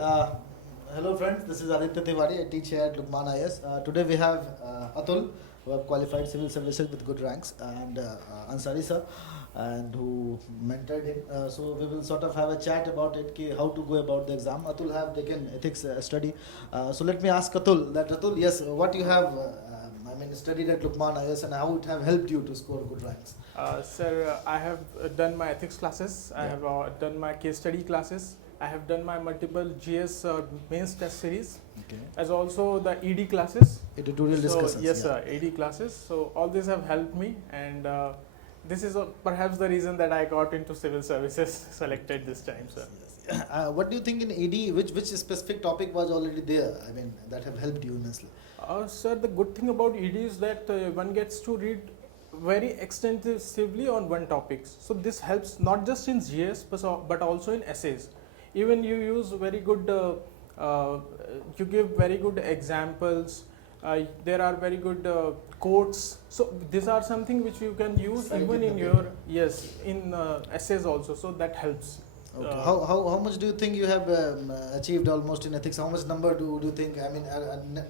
Hello friends, this is Aditya Tiwari. I teach here at LUKMAAN IAS. Today we have Atul, who have qualified civil services with good ranks, and Ansari sir, and who mentored him. So we will sort of have a chat about it, how to go about the exam. Atul have taken ethics study. So let me ask Atul, yes, what you have studied at LUKMAAN IAS and how it have helped you to score good ranks? Sir, I have done my ethics classes. I have done my case study classes. I have done my multiple GS mains test series, as also the ED classes. Editorial discussions. Yes, sir, ED classes. So all these have helped me, and this is perhaps the reason that I got into civil services selected this time, sir. Yes. What do you think in ED, which specific topic was already there, that have helped you immensely? Sir, the good thing about ED is that one gets to read very extensively on one topic. So this helps not just in GS but also in essays. Even you use very good, you give very good examples. There are very good quotes. So these are something which you can use even in your in essays also. So that helps. Okay. How much do you think you have achieved almost in ethics? How much number do you think?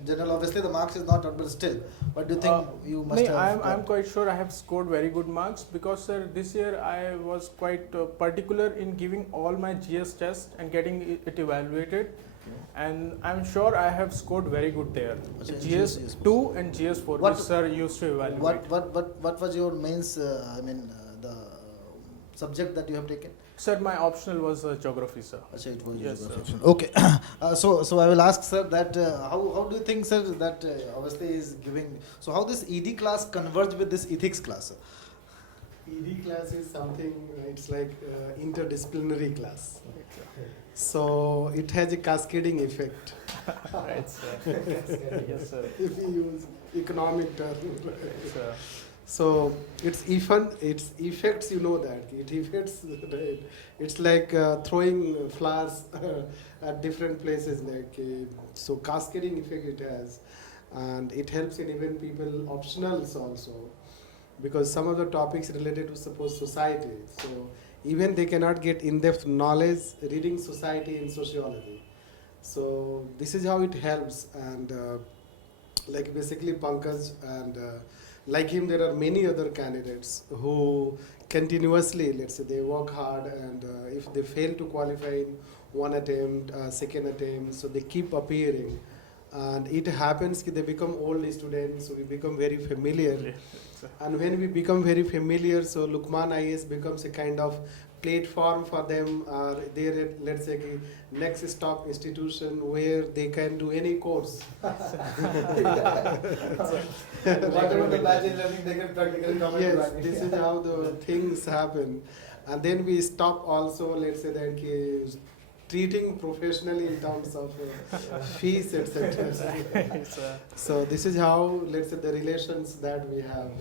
General, obviously the marks is not out, but still. What do you think you must have? I'm quite sure I have scored very good marks because, sir, this year I was quite particular in giving all my GS tests and getting it evaluated. Okay. And I'm sure I have scored very good there. GS2 and GS4, which sir used to evaluate. What was your mains? The subject that you have taken? Sir, my optional was geography, sir. It was geography. Okay. So I will ask, sir, that how do you think, sir, that obviously is giving. So how this ED class converge with this ethics class? Sir? ED class is something. It's like interdisciplinary class. So it has a cascading effect. Right, sir. Yes, sir. If we use economic term. Right, sir. So its effects, you know that it affects. Right? It's like throwing flowers at different places. So cascading effect it has, and it helps in even people optionals also, because some of the topics related to suppose society. So even they cannot get in-depth knowledge reading society in sociology. So this is how it helps, and like basically PANKAJ and. Like him, there are many other candidates who continuously, let's say, they work hard, and if they fail to qualify in one attempt, second attempt, so they keep appearing. And it happens that they become old students, so we become very familiar. And when we become very familiar, so LUKMAAN IAS becomes a kind of platform for them, their, let's say, next stop institution where they can do any course. Whatever the magic learning, they can practically come and Yes, this is how the things happen. And then we stop also, let's say, that treating professionally in terms of fees, etc. So this is how, let's say, the relations that we have.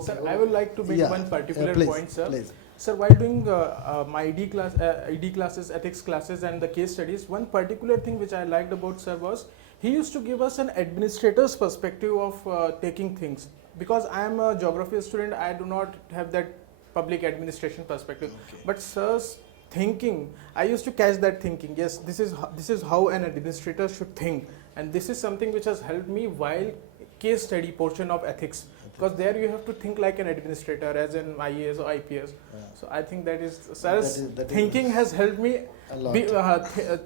Sir, I would like to make one particular point, sir. Please. Sir, while doing my ED classes, ethics classes, and the case studies, one particular thing which I liked about sir was he used to give us an administrator's perspective of taking things. Because I am a geography student, I do not have that public administration perspective. Okay. But sir's thinking, I used to catch that thinking. Yes, this is how an administrator should think, and this is something which has helped me while case study portion of ethics. Because there you have to think like an administrator, as an IAS or IPS. Yeah. So I think that is sir's thinking has helped me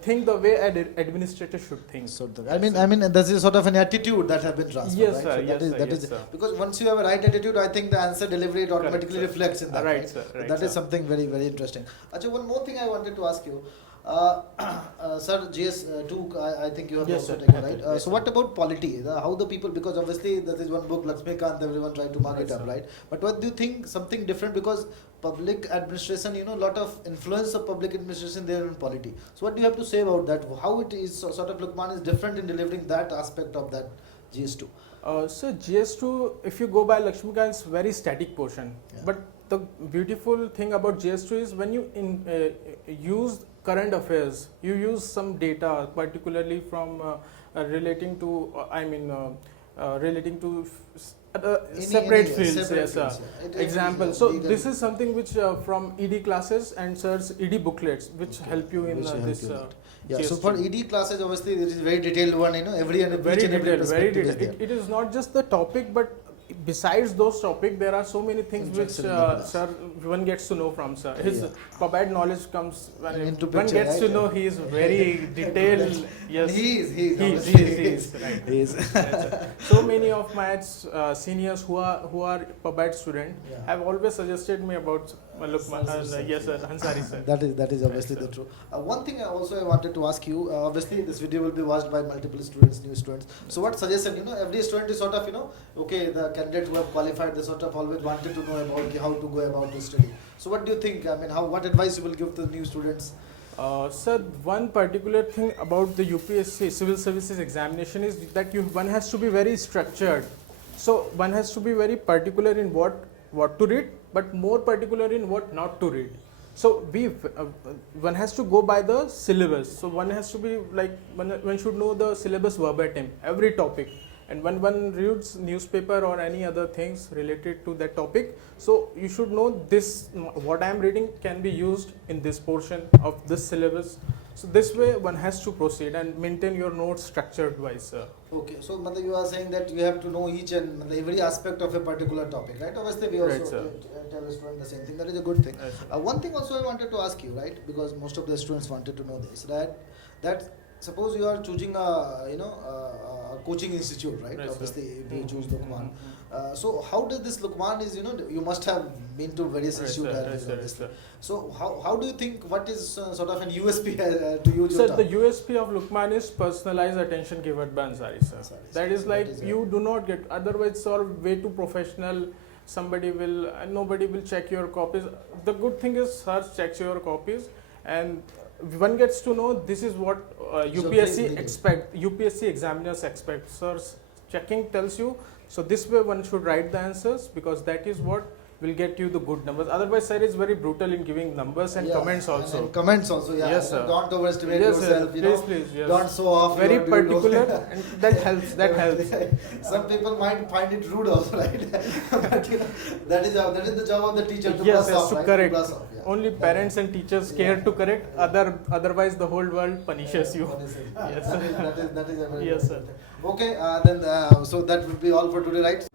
think the way an administrator should think. So this is sort of an attitude that has been transferred. Yes, right? sir. So sir. Because once you have a right attitude, I think the answer delivery it automatically reflects in that. Right, sir. Right, that is something very, very interesting. Achha, one more thing I wanted to ask you. Sir, GS2, I think you have also taken, right? Yes, so what about Polity? How the people, because obviously there is one book, Lakshmikant, everyone tried to mark it up, right? But what do you think, something different, because public administration, a lot of influence of public administration there in Polity. So what do you have to say about that? How it is, sort of LUKMAAN is different in delivering that aspect of that GS2? So GS2, if you go by Lakshmikant, it's very static portion. Yeah. But the beautiful thing about GS2 is when you use current affairs, you use some data, particularly from relating to, relating to separate any fields. separate Yes, sir. fields, yeah. It Example. is, So legal. this is something which from ED classes and sir's ED booklets, which help you in Which help this. you a lot. Yeah, so GST. for ED classes, obviously, it is very detailed one, you know, every and Very each and every detailed, very perspective is detailed. there. It is not just the topic, but besides those topics, there are so many things which Instruction in the class. sir one gets to know from sir. His Yeah. PABAD knowledge comes when Into one picture, gets to right? know he is very detailed. Yes, He is, he is, obviously. he is, right. He is. Yes, sir. So many of my seniors who are PABAD student Yeah. have always suggested me about Lukman. Yes, sir, Ansari sir. That is obviously Right, the sir. true. One thing I wanted to ask you, obviously this video will be watched by multiple students, new students. So what suggestion, you know, every student is sort of, you know, okay, the candidate who have qualified, they sort of always wanted to know about how to go about to study. So what do you think? I mean, what advice you will give to the new students? Sir, one particular thing about the UPSC civil services examination is that one has to be very structured. So one has to be very particular in what to read, but more particular in what not to read. So one has to go by the syllabus. So one has to be like one should know the syllabus verbatim, every topic. And when one reads newspaper or any other things related to that topic, so you should know this, what I am reading can be used in this portion of this syllabus. So this way one has to proceed and maintain your notes structured wise. Okay, so Mother, you are saying that you have to know each and every aspect of a particular topic, right? Obviously, we also Right, sir. tell the student the same thing. That is a good thing. Right, sir. One thing also I wanted to ask you, right? Because most of the students wanted to know this, that suppose you are choosing a coaching institute, right? Right, sir. Obviously, if you choose Mhm, Lukman. mhm. So how does this Lukman is, you know, you must have been to various Right, institutes, sir, right, sir, right, obviously. sir. So how do you think, what is sort of an USP to use Sir, your the term? USP of Lukman is personalized attention given by Ansari, sir. Ansari, That is like that is you do not get, otherwise sort of way too professional. Somebody will, nobody will check your copies. The good thing is sir checks your copies, and one gets to know this is what UPSC please, expect, UPSC examiners expect. Sir's checking tells you, so this way one should write the answers, because that is what will get you the good numbers. Otherwise, sir is very brutal in giving numbers and Yeah, comments also. And comments also, yeah. Yes, sir. Don't overestimate Yes, sir. yourself, you Please, know. please, yes. Don't show off. Very your, you know. particular, and that helps. That helps. Some people might find it rude also, right? But you know, that is the job of the teacher to Yes, brush yes, off, to right? correct. brush off, yeah. Only parents and teachers care Yeah. to correct. Otherwise, the whole world punishes you. Yes, sir. that is a very Yes, good sir. thing. Okay, then so that would be all for today, right?